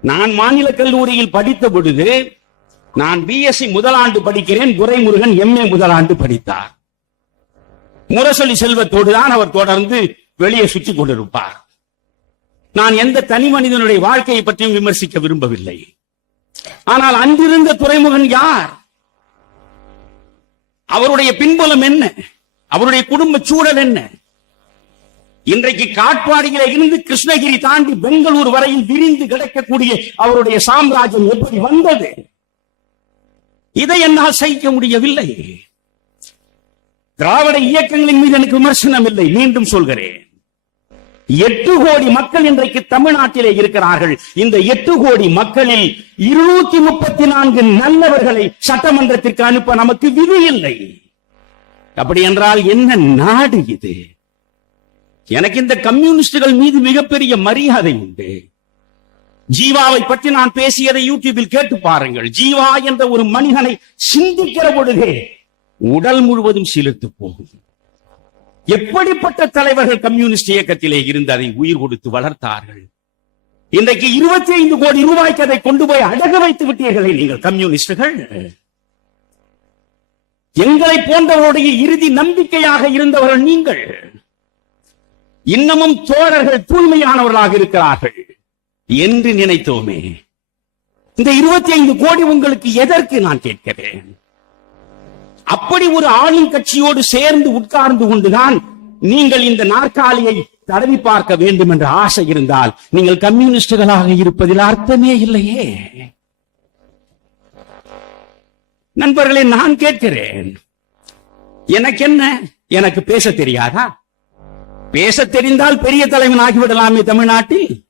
நான் மாநில கல்லூரியில் படித்த பொழுது நான் பிஎஸ்சி முதலாண்டு படிக்கிறேன் துரைமுருகன் எம்ஏ முதலாண்டு படித்தார். முரசொலி செல்வத்தோடு தான் அவர் தொடர்ந்து வெளியே சுற்றிக் கொண்டிருப்பார். நான் எந்த தனி மனிதனுடைய வாழ்க்கையை பற்றியும் விமர்சிக்க விரும்பவில்லை. ஆனால் அன்றிருந்த துறைமுகன் யார்? அவருடைய பின்புலம் என்ன? அவருடைய குடும்ப சூழல் என்ன? இன்றைக்கு காட்பாடியில இருந்து கிருஷ்ணகிரி தாண்டி பெங்களூர் வரையில் விரிந்து கிடக்கக்கூடிய அவருடைய சாம்ராஜ்யம் எப்படி வந்தது? இதை என்னால் சகிக்க முடியவில்லை. திராவிட இயக்கங்களின் மீது எனக்கு விமர்சனம் இல்லை. மீண்டும் சொல்கிறேன். எட்டு கோடி மக்கள் இன்றைக்கு தமிழ்நாட்டிலே இருக்கிறார்கள். இந்த எட்டு கோடி மக்களில் இருநூத்தி முப்பத்தி நான்கு நல்லவர்களை சட்டமன்றத்திற்கு அனுப்ப நமக்கு விதி இல்லை. அப்படி என்றால் என்ன நாடு இது? எனக்கு இந்த கம்யூனிஸ்டுகள் மீது மிகப்பெரிய மரியாதை உண்டு. ஜீவாவை பற்றி நான் பேசியதை யூடியூபில் கேட்டு பாருங்கள். ஜீவா என்ற ஒரு மனிதனை சிந்திக்கிற பொழுதே உடல் முழுவதும் சிலிர்த்து போகும் எப்படிப்பட்ட தலைவர்கள் கம்யூனிஸ்ட் இயக்கத்திலே இருந்து அதை உயிர் கொடுத்து வளர்த்தார்கள்? இன்றைக்கு இருபத்தி ஐந்து கோடி ரூபாய்க்கு அதை கொண்டு போய் அடக வைத்து விட்டீர்களே நீங்கள் கம்யூனிஸ்டுகள். எங்களை போன்றவருடைய இறுதி நம்பிக்கையாக இருந்தவர்கள் நீங்கள். இன்னமும் தோழர்கள் தூய்மையானவர்களாக இருக்கிறார்கள் என்று நினைத்தோமே. இந்த இருபத்தி ஐந்து கோடி உங்களுக்கு எதற்கு நான் கேட்கிறேன்? அப்படி ஒரு ஆளும் கட்சியோடு சேர்ந்து உட்கார்ந்து கொண்டுதான் நீங்கள் இந்த நாற்காலியை தடவி பார்க்க வேண்டும் என்ற ஆசை இருந்தால் நீங்கள் கம்யூனிஸ்டுகளாக இருப்பதில் அர்த்தமே இல்லையே. நண்பர்களே நான் கேட்கிறேன். எனக்கு என்ன? எனக்கு பேச தெரியாதா? பேச தெரிந்தால் பெரிய தலைவன் ஆகிவிடலாமே தமிழ்நாட்டில்.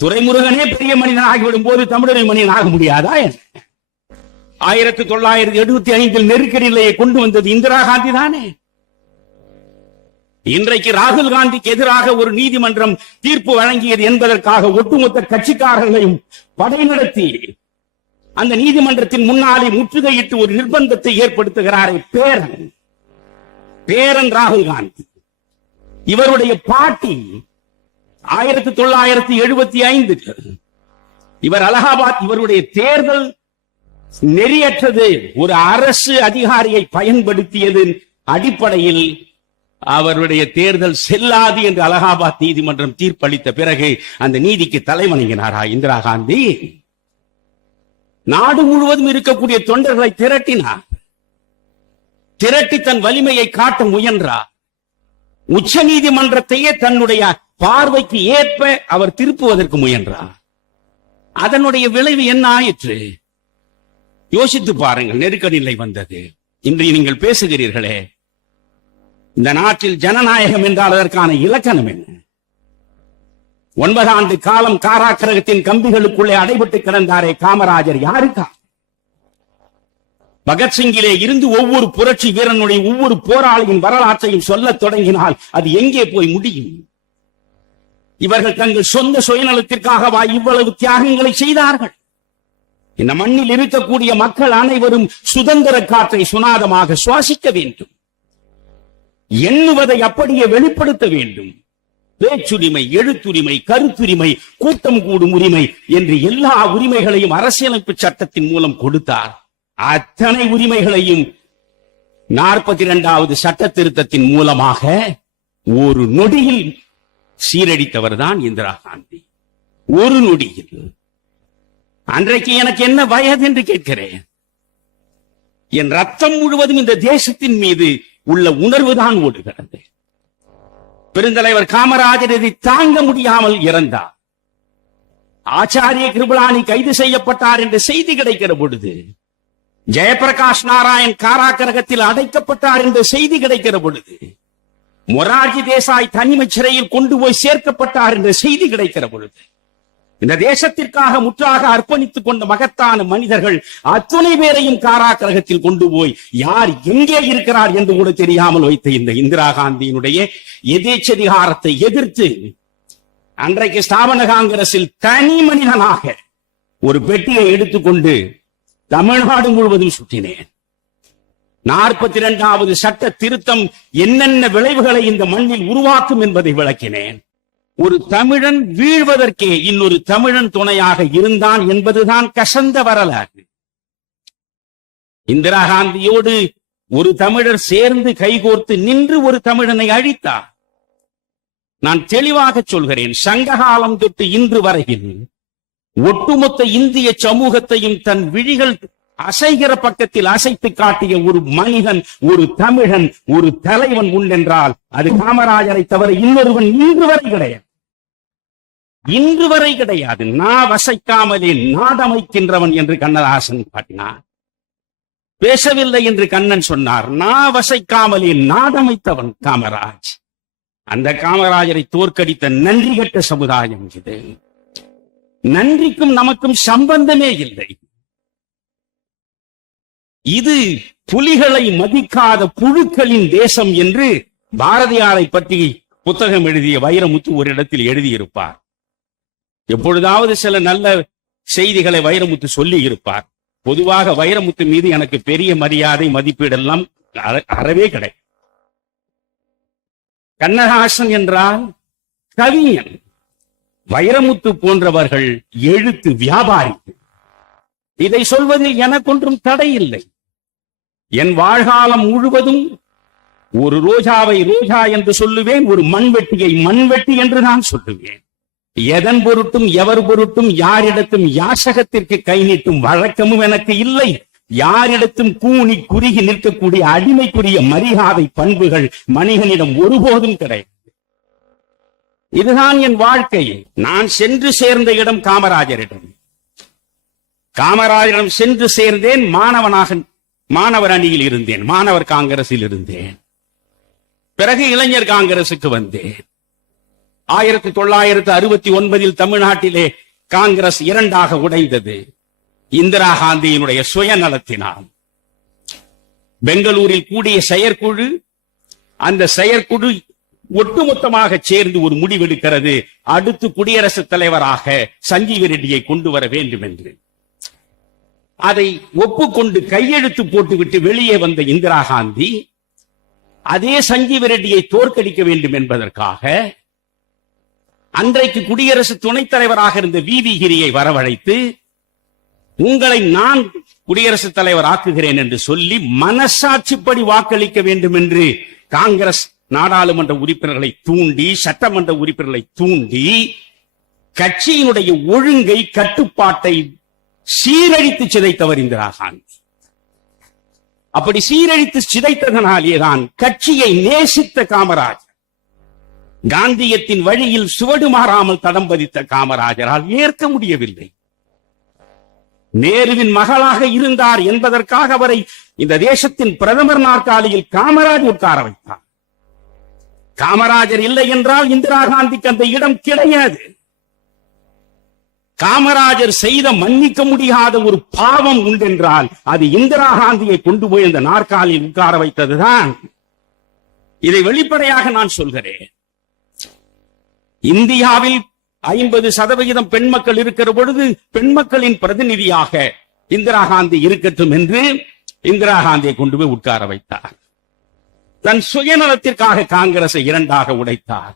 துரைமுருகனே பெரிய மனிதன் ஆகிவிடும் போது தமிழரை மனிதன் ஆக முடியாதா என்ன? ஆயிரத்தி தொள்ளாயிரத்தி எழுபத்தி ஐந்தில் நெருக்கடி நிலையை கொண்டு வந்தது இந்திரா காந்தி தானே? இன்றைக்கு ராகுல் காந்திக்கு எதிராக ஒரு நீதிமன்றம் தீர்ப்பு வழங்கியது என்பதற்காக ஒட்டுமொத்த கட்சிக்காரர்களையும் படை நடத்தி அந்த நீதிமன்றத்தின் முன்னாலே முற்றுகையிட்டு ஒரு நிர்பந்தத்தை ஏற்படுத்துகிறாரே பேரன். பேரன் ராகுல் காந்தி. இவருடைய பாட்டி ஆயிரத்தி தொள்ளாயிரத்தி எழுபத்தி ஐந்து இவர் அலகாபாத் இவருடைய தேர்தல் நெறியற்றது. ஒரு அரசு அதிகாரியை பயன்படுத்தியதன் அடிப்படையில் அவருடைய தேர்தல் செல்லாது என்று அலகாபாத் நீதிமன்றம் தீர்ப்பளித்த பிறகு அந்த நீதிக்கு தலைவணங்கினாரா இந்திரா காந்தி? நாடு முழுவதும் இருக்கக்கூடிய தொண்டர்களை திரட்டினார். திரட்டி தன் வலிமையை காட்ட முயன்றார். உச்ச நீதிமன்றத்தையே தன்னுடைய பார்வைக்கு ஏற்ப அவர் திருப்புவதற்கு முயன்றார். அதனுடைய விளைவு என்ன ஆயிற்று? யோசித்து பாருங்கள் நெருக்கடி நிலை வந்தது. இன்று நீங்கள் பேசுகிறீர்களே இந்த நாட்டில் ஜனநாயகம் என்றால் அதற்கான இலக்கணம் என்ன? ஒன்பதாண்டு காலம் காராக்கிரகத்தின் கம்பிகளுக்குள்ளே அடைபட்டு கிடந்தாரே காமராஜர் யாருக்கா? பகத்சிங்கிலே இருந்து ஒவ்வொரு புரட்சி வீரனுடைய ஒவ்வொரு போராளியின் வரலாற்றையும் சொல்லத் தொடங்கினால் அது எங்கே போய் முடியும்? இவர்கள் தங்கள் சொந்த சுயநலத்திற்காகவா இவ்வளவு தியாகங்களை செய்தார்கள். இந்த மண்ணில் இருக்கக்கூடிய மக்கள் அனைவரும் சுதந்திர காற்றை சுனாதமாக சுவாசிக்க வேண்டும். எண்ணுவதை அப்படியே வெளிப்படுத்த வேண்டும். பேச்சுரிமை எழுத்துரிமை கருத்துரிமை கூட்டம் கூடும் உரிமை என்று எல்லா உரிமைகளையும் அரசியலமைப்பு சட்டத்தின் மூலம் கொடுத்தார். அத்தனை உரிமைகளையும் நாற்பத்தி இரண்டாவது சட்ட திருத்தத்தின் மூலமாக ஒரு நொடியில் சீரடித்தவர் தான் இந்திரா காந்தி. ஒரு நொடியில். அன்றைக்கு எனக்கு என்ன வயது என்று கேட்கிறேன். என் ரத்தம் முழுவதும் இந்த தேசத்தின் மீது உள்ள உணர்வுதான் ஓடுகிறது. பெருந்தலைவர் காமராஜர் இதை தாங்க முடியாமல் இறந்தார். ஆச்சாரிய கிருபலானி கைது செய்யப்பட்டார் என்ற செய்தி கிடைக்கிற பொழுது ஜெயபிரகாஷ் நாராயண் காராகிரகத்தில் அடைக்கப்பட்டார் என்ற செய்தி கிடைக்கிற பொழுது மொரார்ஜி தேசாய் தனிமை சிறையில் கொண்டு போய் சேர்க்கப்பட்டார் என்ற செய்தி கிடைக்கிற பொழுது இந்த தேசத்திற்காக முற்றாக அர்ப்பணித்துக் கொண்ட மகத்தான மனிதர்கள் அத்துணை பேரையும் காராகிரகத்தில் கொண்டு போய் யார் எங்கே இருக்கிறார் என்று கூட தெரியாமல் வைத்த இந்த இந்திரா காந்தியினுடைய எதேச்சதிகாரத்தை எதிர்த்து அன்றைக்கு ஸ்தாபன காங்கிரஸில் தனி மனிதனாக ஒரு பெட்டியை எடுத்துக்கொண்டு தமிழ்நாடு முழுவதும் சுற்றினேன். நாற்பத்தி இரண்டாவது சட்ட திருத்தம் என்னென்ன விளைவுகளை இந்த மண்ணில் உருவாக்கும் என்பதை விளக்கினேன். ஒரு தமிழன் வீழ்வதற்கே இன்னொரு தமிழன் துணையாக இருந்தான் என்பதுதான் கசந்த வரலாறு. இந்திரா காந்தியோடு ஒரு தமிழர் சேர்ந்து கைகோர்த்து நின்று ஒரு தமிழனை அழித்தார். நான் தெளிவாக சொல்கிறேன் சங்ககாலம் தொட்டு இன்று வரையில் ஒட்டுமொத்த இந்திய சமூகத்தையும் தன் விழிகள் அசைகிற பக்கத்தில் அசைத்து காட்டிய ஒரு மனிதன் ஒரு தமிழன் ஒரு தலைவன் உண்டென்றால் அது காமராஜரை தவிர இன்னொருவன் இன்று வரை கிடையாது. இன்று வரை கிடையாது. நான் வசைக்காமலே நாடமைக்கின்றவன் என்று கண்ணதாசன் பாட்டினார் பேசவில்லை என்று கண்ணன் சொன்னார். நா வசைக்காமலே நாடமைத்தவன் காமராஜ். அந்த காமராஜரை தோற்கடித்த நன்றி கட்ட சமுதாயம் இது. நன்றிக்கும் நமக்கும் சம்பந்தமே இல்லை. இது புலிகளை மதிக்காத புழுக்களின் தேசம் என்று பாரதியாரை பற்றி புத்தகம் எழுதிய வைரமுத்து ஒரு இடத்தில் எழுதியிருப்பார். எப்பொழுதாவது சில நல்ல செய்திகளை வைரமுத்து சொல்லி இருப்பார் பொதுவாக வைரமுத்து மீது எனக்கு பெரிய மரியாதை மதிப்பீடெல்லாம் அற- அறவே கிடையாது. கண்ணகாசன் என்றால் கவிஞன். வைரமுத்து போன்றவர்கள் எழுத்து வியாபாரி இதை சொல்வதில் எனக்கொன்றும் தடை இல்லை. என் வாழ்காலம் முழுவதும் ஒரு ரோஜாவை ரோஜா என்று சொல்லுவேன் ஒரு மண்வெட்டியை மண்வெட்டி என்று நான் சொல்லுவேன். எதன் பொருட்டும் எவர் பொருட்டும் யாரிடத்தும் யாசகத்திற்கு கை நீட்டும் வழக்கமும் எனக்கு இல்லை. யாரிடத்தும் கூனி குறுகி நிற்கக்கூடிய அடிமைக்குரிய மரியாதை பண்புகள் மனிதனிடம் ஒருபோதும் கிடையாது. இதுதான் என் வாழ்க்கை. நான் சென்று சேர்ந்த இடம் காமராஜரிடம். காமராஜரிடம் சென்று சேர்ந்தேன் மாணவனாக மாணவர் அணியில் இருந்தேன் மாணவர் காங்கிரஸில் இருந்தேன். பிறகு இளைஞர் காங்கிரசுக்கு வந்தேன். ஆயிரத்தி தொள்ளாயிரத்து அறுபத்தி ஒன்பதில் தமிழ்நாட்டிலே காங்கிரஸ் இரண்டாக உடைந்தது. இந்திரா காந்தியினுடைய சுயநலத்தினால். பெங்களூரில் கூடிய செயற்குழு அந்த செயற்குழு ஒட்டுமொத்தமாக சேர்ந்து ஒரு முடிவெடுக்கிறது அடுத்து குடியரசுத் தலைவராக சஞ்சீவ ரெட்டியை கொண்டு வர வேண்டும் என்று அதை ஒப்புக்கொண்டு கையெழுத்து போட்டுவிட்டு வெளியே வந்த இந்திரா காந்தி அதே சஞ்சீவ ரெட்டியை தோற்கடிக்க வேண்டும் என்பதற்காக அன்றைக்கு குடியரசு துணைத் தலைவராக இருந்த வி. வி. கிரியை வரவழைத்து உங்களை நான் குடியரசுத் தலைவர் ஆக்குகிறேன் என்று சொல்லி மனசாட்சிப்படி வாக்களிக்க வேண்டும் என்று காங்கிரஸ் நாடாளுமன்ற உறுப்பினர்களை தூண்டி சட்டமன்ற உறுப்பினர்களை தூண்டி கட்சியினுடைய ஒழுங்கை கட்டுப்பாட்டை சீரழித்து சிதைத்தவர் இந்திரா காந்தி. அப்படி சீரழித்து சிதைத்ததனாலேதான் கட்சியை நேசித்த காமராஜர் காந்தியத்தின் வழியில் சுவடு மாறாமல் தடம் பதித்த காமராஜரால் ஏற்க முடியவில்லை. நேருவின் மகளாக இருந்தார் என்பதற்காக அவரை இந்த தேசத்தின் பிரதமர் நாற்காலியில் காமராஜ் உட்கார வைத்தார். காமராஜர் இல்லை என்றால் இந்திரா காந்திக்கு அந்த இடம் கிடையாது. காமராஜர் செய்த மன்னிக்க முடியாத ஒரு பாவம் உண்டென்றால் அது இந்திரா காந்தியை கொண்டு போய் அந்த நாற்காலியில் உட்கார வைத்ததுதான். இதை வெளிப்படையாக நான் சொல்கிறேன். இந்தியாவில் ஐம்பது சதவிகிதம் பெண் மக்கள் இருக்கிற பொழுது பெண் மக்களின் பிரதிநிதியாக இந்திரா காந்தி இருக்கட்டும் என்று இந்திரா காந்தியை கொண்டு போய் உட்கார வைத்தார். தன் சுயநலத்திற்காக காங்கிரஸை இரண்டாக உடைத்தார்.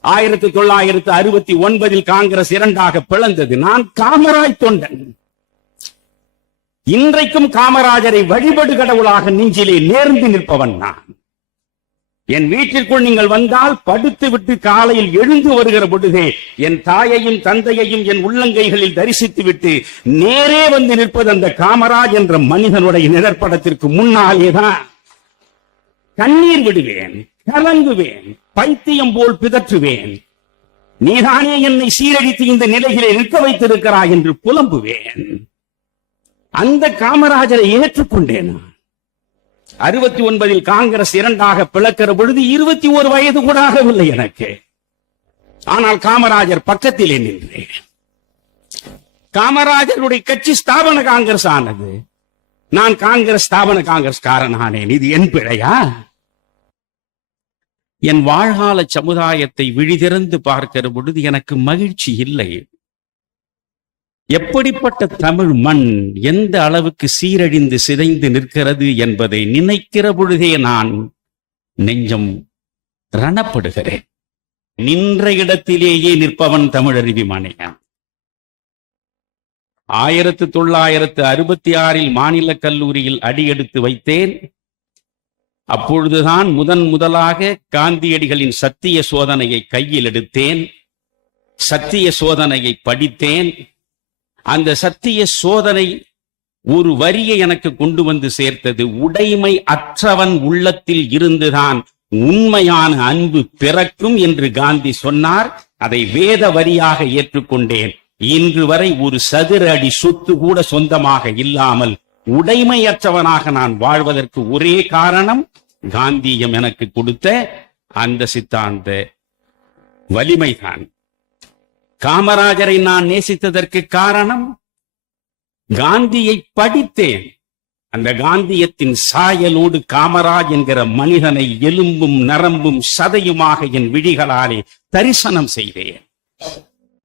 ஆயிரத்தி தொள்ளாயிரத்து அறுபத்தி ஒன்பதில் காங்கிரஸ் இரண்டாக பிளந்தது. நான் காமராஜ் தொண்டன். இன்றைக்கும் காமராஜரை வழிபடு கடவுளாக நெஞ்சிலே நேர்ந்து நிற்பவன் நான். என் வீட்டிற்குள் நீங்கள் வந்தால் படுத்து விட்டு காலையில் எழுந்து வருகிற பொழுதே என் தாயையும் தந்தையையும் என் உள்ளங்கைகளில் தரிசித்து விட்டு நேரே வந்து நிற்பது அந்த காமராஜ் என்ற மனிதனுடைய நிழற்படத்திற்கு முன்னாலேதான். கண்ணீர் விடுவேன் கலங்குவேன் பைத்தியம் போல் பிதற்றுவேன். நீதானே என்னை சீரழித்து இந்த நிலையிலே நிற்க வைத்திருக்கிறாய் என்று புலம்புவேன். அந்த காமராஜரை ஏற்றுக்கொண்டேன் அறுபத்தி ஒன்பதில் காங்கிரஸ் இரண்டாக பிளக்கிற பொழுது இருபத்தி ஒரு வயது கூட ஆகவில்லை எனக்கு. ஆனால் காமராஜர் பக்கத்திலே நின்றேன். காமராஜருடைய கட்சி ஸ்தாபன காங்கிரஸ் ஆனது. நான் காங்கிரஸ் ஸ்தாபன காங்கிரஸ் காரனானேன் இது என் பிழையா? என் வாழ்கால சமுதாயத்தை விழிதிறந்து பார்க்கிற பொழுது எனக்கு மகிழ்ச்சி இல்லை. எப்படிப்பட்ட தமிழ் மண் எந்த அளவுக்கு சீரழிந்து சிதைந்து நிற்கிறது என்பதை நினைக்கிற பொழுதே நான் நெஞ்சம் ரணப்படுகிறேன். நின்ற இடத்திலேயே நிற்பவன் தமிழருவி மாணிக்கம். ஆயிரத்து தொள்ளாயிரத்து அறுபத்தி ஆறில் மாநில கல்லூரியில் அடியெடுத்து வைத்தேன். அப்பொழுதுதான் முதன் முதலாக காந்தியடிகளின் சத்திய சோதனையை கையில் எடுத்தேன். சத்திய சோதனையை படித்தேன். அந்த சத்திய சோதனை ஒரு வரியை எனக்கு கொண்டு வந்து சேர்த்தது. உடைமை அற்றவன் உள்ளத்தில் இருந்துதான் உண்மையான அன்பு பிறக்கும் என்று காந்தி சொன்னார். அதை வேத வரியாக ஏற்றுக்கொண்டேன். இன்று வரை ஒரு சதுர அடி சொத்து கூட சொந்தமாக இல்லாமல் உடைமையற்றவனாக நான் வாழ்வதற்கு ஒரே காரணம் காந்தியம் எனக்கு கொடுத்த அந்த சித்தாந்த வலிமைதான். காமராஜரை நான் நேசித்ததற்கு காரணம் காந்தியை படித்தேன். அந்த காந்தியத்தின் சாயலோடு காமராஜ் என்கிற மனிதனை எலும்பும் நரம்பும் சதையுமாக என் விழிகளாலே தரிசனம் செய்தேன்.